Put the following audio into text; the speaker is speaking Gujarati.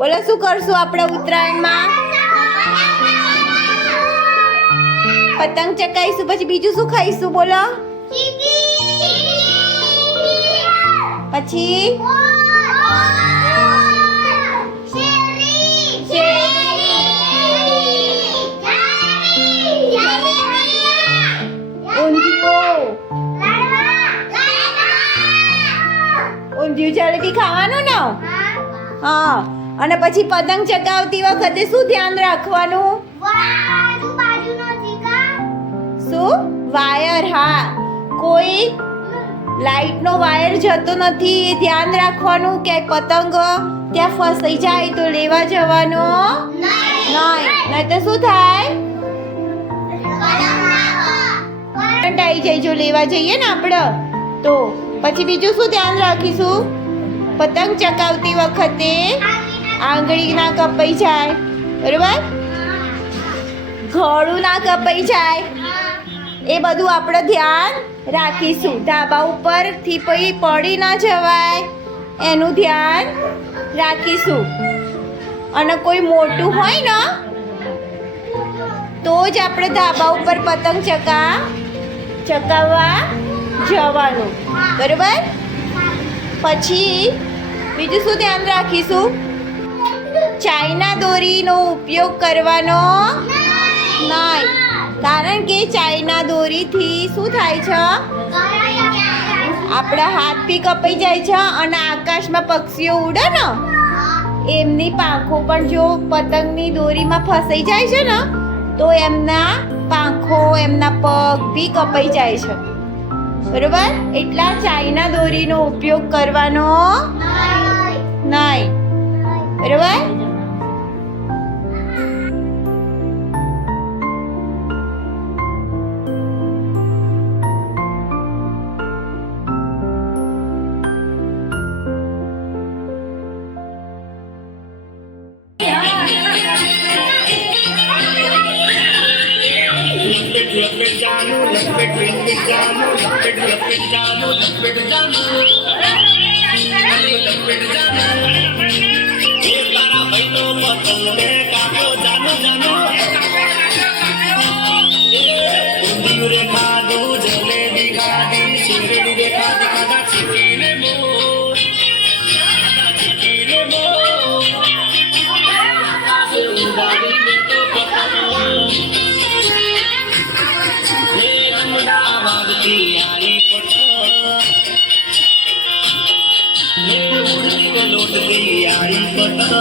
બોલો શું કરશું આપણે ઉત્તરાયણમાં? પતંગ ચગાવીશું, પછી બીજું શું ખાઈશું બોલો? પછી ઊંધિયું જલેબી ખાવાનું ને? હા. અને પછી પતંગ ચગાવતી વખતે શું ધ્યાન રાખવાનું? શું? વાયર. હા, કોઈ લાઈટનો વાયર જતો નથી એ ધ્યાન રાખવાનું કે પતંગ ત્યાં ફસાઈ જાય તો લેવા જવાનો નહીં તો શું થાય? કરંટ આવી જાય જો લેવા જઈએ ને આપણે તો. પછી બીજું શું ધ્યાન રાખીશું? પતંગ ચગાવતી વખતે આંગળી ના કપાઈ જાય, બરોબર? ગળું ના કપાઈ જાય, એ બધું આપણે ધ્યાન રાખીશું. ધાબા ઉપરથી પછી પડી ના જવાય એનું ધ્યાન રાખીશું. અને કોઈ મોટું હોય ને તો જ આપણે ધાબા ઉપર પતંગ ચગાવવા જવાનું, બરોબર? પછી બીજું શું ધ્યાન રાખીશું? ચાઇના દોરીનો ઉપયોગ કરવાનો નહીં, કારણ કે ચાઇના દોરીથી શું થાય છે? આપણા હાથ બી કપાઈ જાય છે અને આકાશમાં પક્ષીઓ ઉડે ને એમની પાંખો પણ જો પતંગની દોરીમાં ફસાઈ જાય છે ને તો એમના પાંખો એમના પગ બી કપાઈ જાય છે, બરોબર? એટલા ચાઇના દોરીનો ઉપયોગ કરવાનો નહીં, બરોબર? लोट गई आई पता